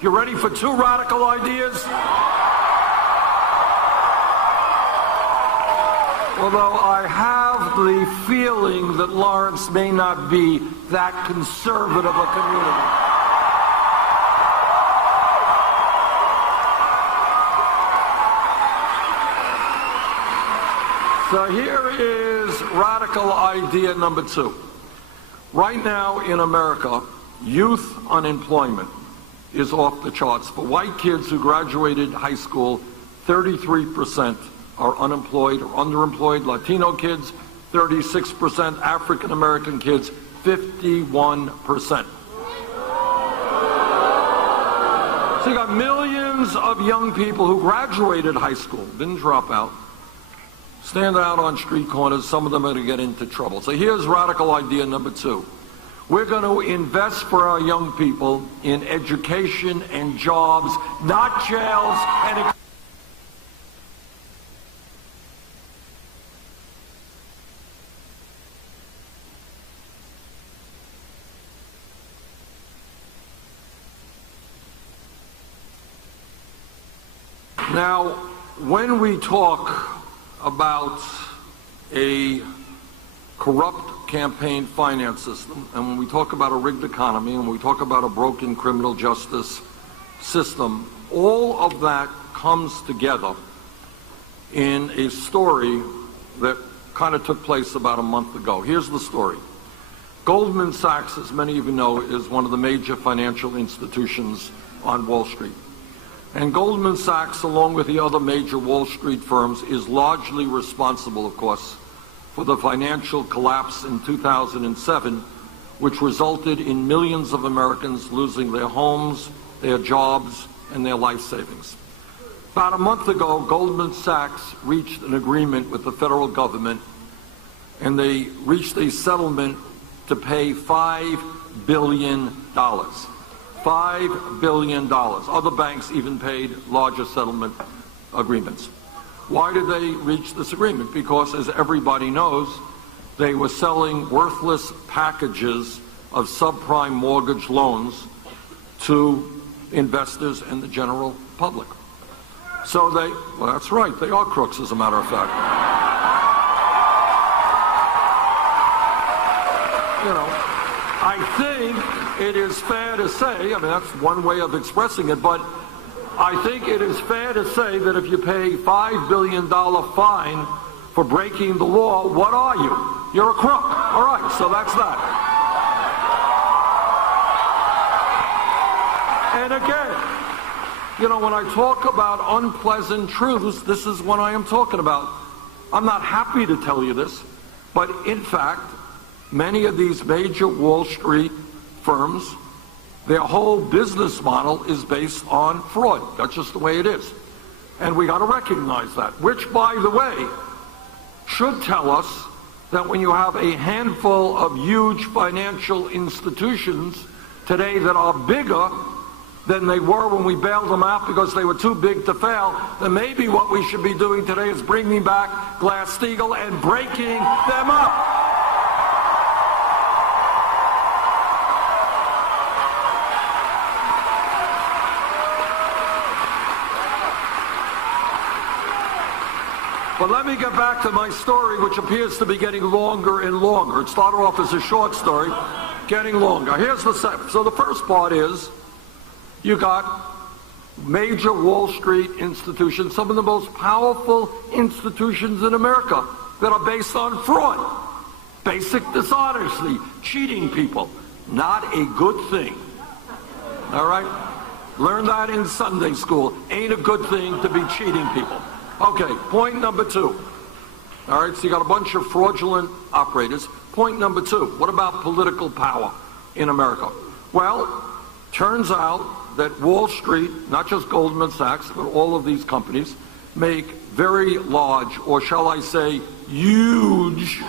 You ready for two radical ideas? Although I have the feeling that Lawrence may not be that conservative a community. So here is radical idea number two. Right now in America, youth unemployment is off the charts. For white kids who graduated high school, 33% are unemployed or underemployed. Latino kids, 36%. African American kids, 51%. So you got millions of young people who graduated high school, didn't drop out, standing out on street corners. Some of them are going to get into trouble. So here's radical idea number two. We're going to invest for our young people in education and jobs, not jails and... Now, when we talk about a corrupt campaign finance system, and when we talk about a rigged economy, and when we talk about a broken criminal justice system, all of that comes together in a story that kind of took place about a month ago. Here's the story. Goldman Sachs, as many of you know, is one of the major financial institutions on Wall Street. And Goldman Sachs, along with the other major Wall Street firms, is largely responsible, of course, for the financial collapse in 2007, which resulted in millions of Americans losing their homes, their jobs, and their life savings. About a month ago, Goldman Sachs reached an agreement with the federal government, and they reached a settlement to pay $5 billion. $5 billion. Other banks even paid larger settlement agreements. Why did they reach this agreement? Because, as everybody knows, they were selling worthless packages of subprime mortgage loans to investors and the general public. So well, that's right, they are crooks, as a matter of fact. You know, I think it is fair to say, I mean, that's one way of expressing it, but I think it is fair to say that if you pay $5 billion fine for breaking the law, what are you? You're a crook. All right, so that's that. And again, you know, when I talk about unpleasant truths, this is what I am talking about. I'm not happy to tell you this, but in fact, many of these major Wall Street firms, their whole business model is based on fraud. That's just the way it is. And we got to recognize that, which, by the way, should tell us that when you have a handful of huge financial institutions today that are bigger than they were when we bailed them out because they were too big to fail, then maybe what we should be doing today is bringing back Glass-Steagall and breaking them up. But let me get back to my story, which appears to be getting longer and longer. It started off as a short story, getting longer. Here's the second. So the first part is, you got major Wall Street institutions, some of the most powerful institutions in America, that are based on fraud, basic dishonesty, cheating people. Not a good thing. All right? Learn that in Sunday school. Ain't a good thing to be cheating people. Okay, point number two. All right, so you got a bunch of fraudulent operators. Point number two, what about political power in America? Well, turns out that Wall Street, not just Goldman Sachs, but all of these companies, make very large, or shall I say, huge.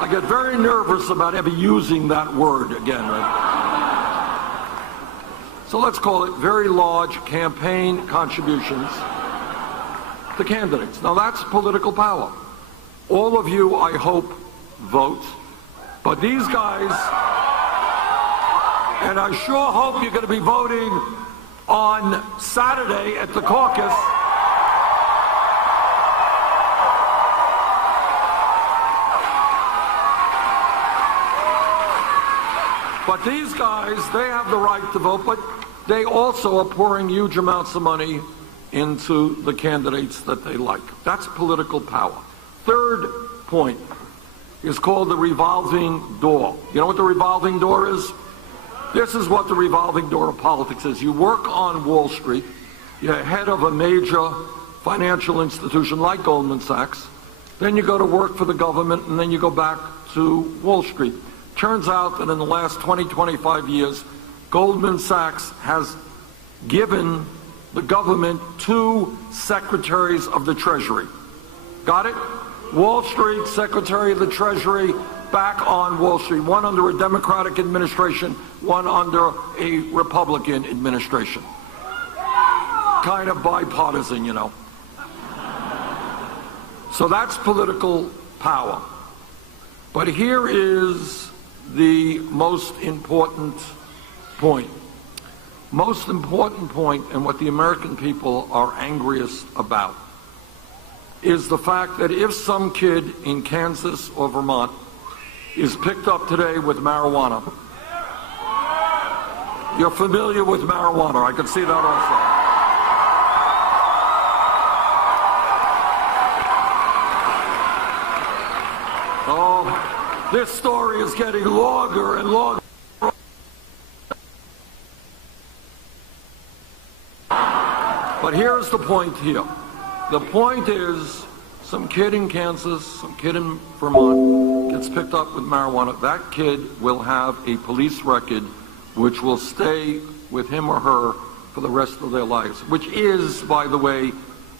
I get very nervous about ever using that word again, right? So let's call it very large campaign contributions to candidates. Now that's political power. All of you, I hope, vote. But these guys, And I sure hope you're going to be voting on Saturday at the caucus. But these guys, they have the right to vote, but they also are pouring huge amounts of money into the candidates that they like. That's political power. Third point is called the revolving door. You know what the revolving door is? This is what the revolving door of politics is. You work on Wall Street, you're head of a major financial institution like Goldman Sachs, then you go to work for the government, and then you go back to Wall Street. Turns out that in the last 20, 25 years, Goldman Sachs has given the government 2 secretaries of the Treasury. Got it? Wall Street, Secretary of the Treasury, back on Wall Street. One under a Democratic administration, one under a Republican administration. Kind of bipartisan, you know. So that's political power. But here is the most important point. Most important point, and what the American people are angriest about, is the fact that if some kid in Kansas or Vermont is picked up today with marijuana, you're familiar with marijuana, I can see that also. Oh, this story is getting longer and longer. But here's the point here. The point is, some kid in Kansas, some kid in Vermont gets picked up with marijuana. That kid will have a police record which will stay with him or her for the rest of their lives, which is, by the way,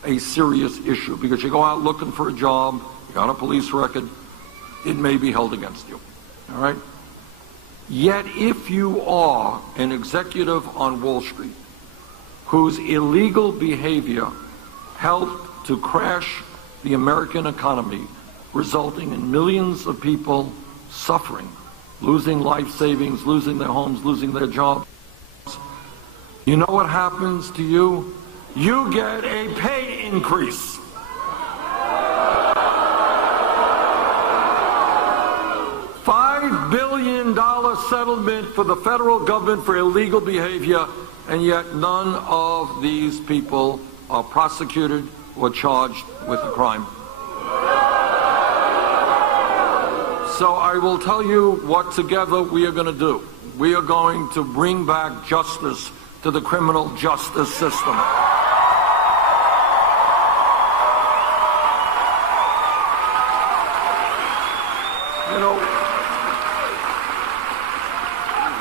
a serious issue, because you go out looking for a job, you got a police record, it may be held against you. All right? Yet if you are an executive on Wall Street whose illegal behavior helped to crash the American economy, resulting in millions of people suffering, losing life savings, losing their homes, losing their jobs, you know what happens to you? You get a pay increase. $5 billion settlement for the federal government for illegal behavior, and yet none of these people are prosecuted or charged with a crime. So I will tell you what together we are going to do. We are going to bring back justice to the criminal justice system. You know,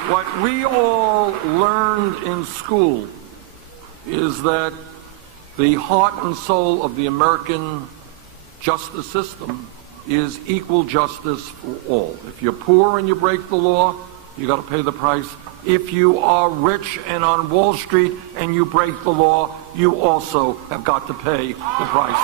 what we all learned in school is that the heart and soul of the American justice system is equal justice for all. If you're poor and you break the law, you got to pay the price. If you are rich and on Wall Street and you break the law, you also have got to pay the price.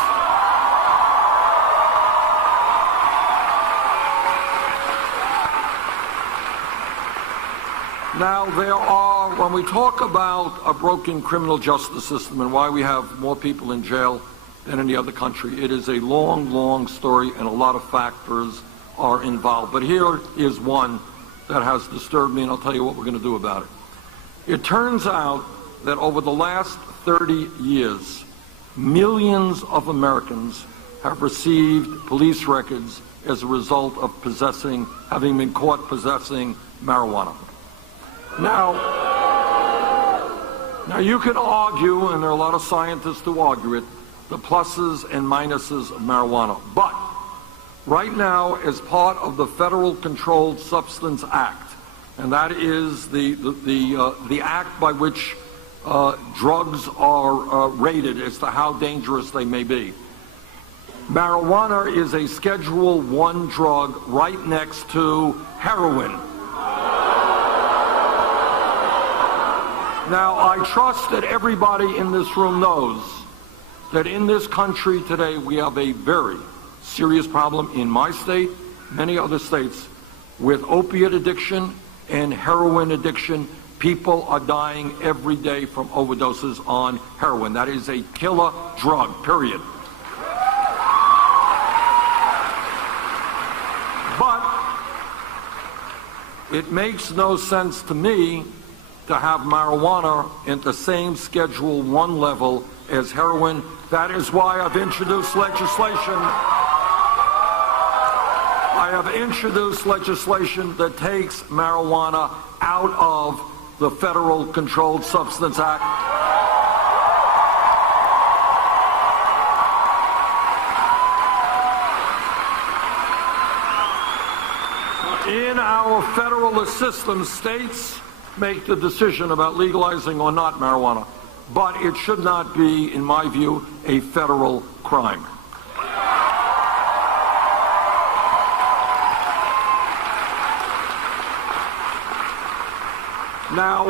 Now, there are, when we talk about a broken criminal justice system and why we have more people in jail than any other country, it is a long, long story, and a lot of factors are involved. But here is one that has disturbed me, and I'll tell you what we're going to do about it. It turns out that over the last 30 years, millions of Americans have received police records as a result of having been caught possessing marijuana. Now you can argue, and there are a lot of scientists who argue it, the pluses and minuses of marijuana. But right now, as part of the Federal Controlled Substance Act, and that is the act by which drugs are rated as to how dangerous they may be, marijuana is a Schedule I drug right next to heroin. Now, I trust that everybody in this room knows that in this country today we have a very serious problem in my state, many other states, with opiate addiction in heroin addiction. People are dying every day from overdoses on heroin. That is a killer drug, period. But it makes no sense to me to have marijuana in the same Schedule 1 level as heroin. That is why I've introduced legislation. I have introduced legislation that takes marijuana out of the Federal Controlled Substance Act. In our federalist system, states make the decision about legalizing or not marijuana, but it should not be, in my view, a federal crime. Now,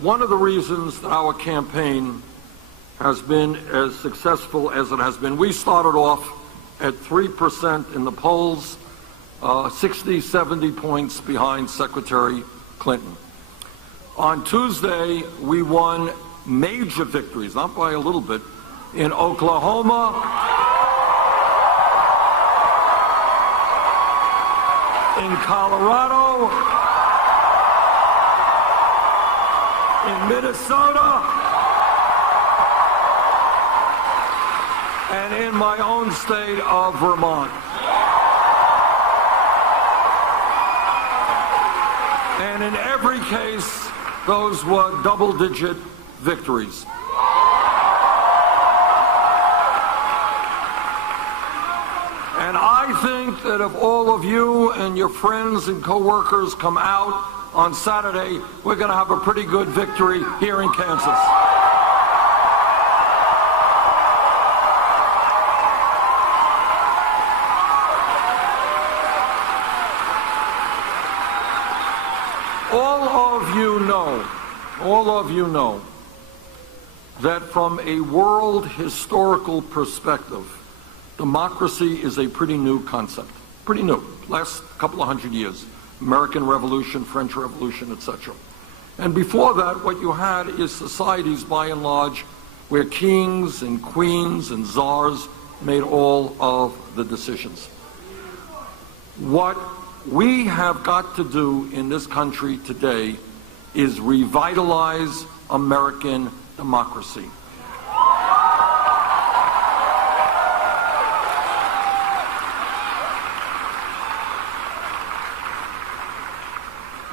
one of the reasons that our campaign has been as successful as it has been, we started off at 3% in the polls, 60, 70 points behind Secretary Clinton. On Tuesday, we won major victories, not by a little bit, in Oklahoma, in Colorado, in Minnesota, and in my own state of Vermont. And in every case, those were double-digit victories. And I think that if all of you and your friends and coworkers come out on Saturday, we're going to have a pretty good victory here in Kansas. All of you know that from a world historical perspective, democracy is a pretty new concept. Pretty new. Last couple of hundred years. American Revolution, French Revolution, etc. And before that, what you had is societies, by and large, where kings and queens and czars made all of the decisions. What we have got to do in this country today is revitalize American democracy.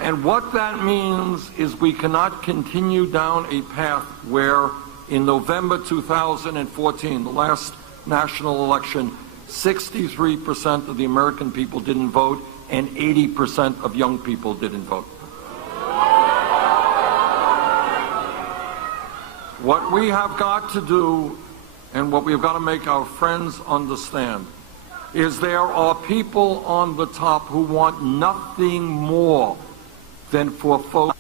And what that means is we cannot continue down a path where in November 2014, the last national election, 63% of the American people didn't vote and 80% of young people didn't vote. What we have got to do, and what we've got to make our friends understand, is there are people on the top who want nothing more than for folks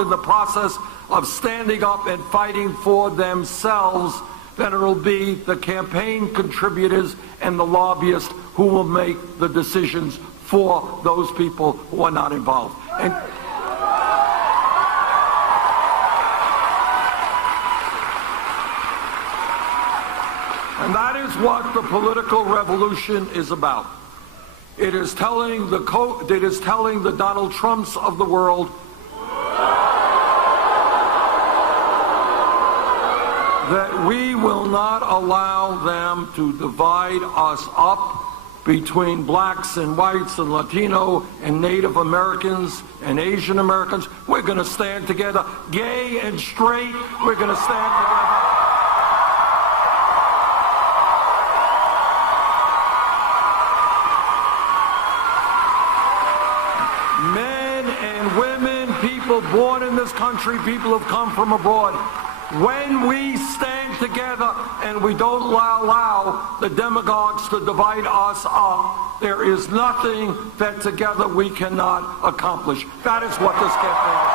in the process of standing up and fighting for themselves, then it'll be the campaign contributors and the lobbyists who will make the decisions for those people who are not involved. And that is what the political revolution is about. It is telling the Donald Trumps of the world that we will not allow them to divide us up between blacks and whites and Latino and Native Americans and Asian Americans. We're going to stand together, gay and straight. We're going to stand together. Men and women, people born in this country, people who have come from abroad. When we stand band together and we don't allow the demagogues to divide us up, there is nothing that together we cannot accomplish. That is what this campaign is.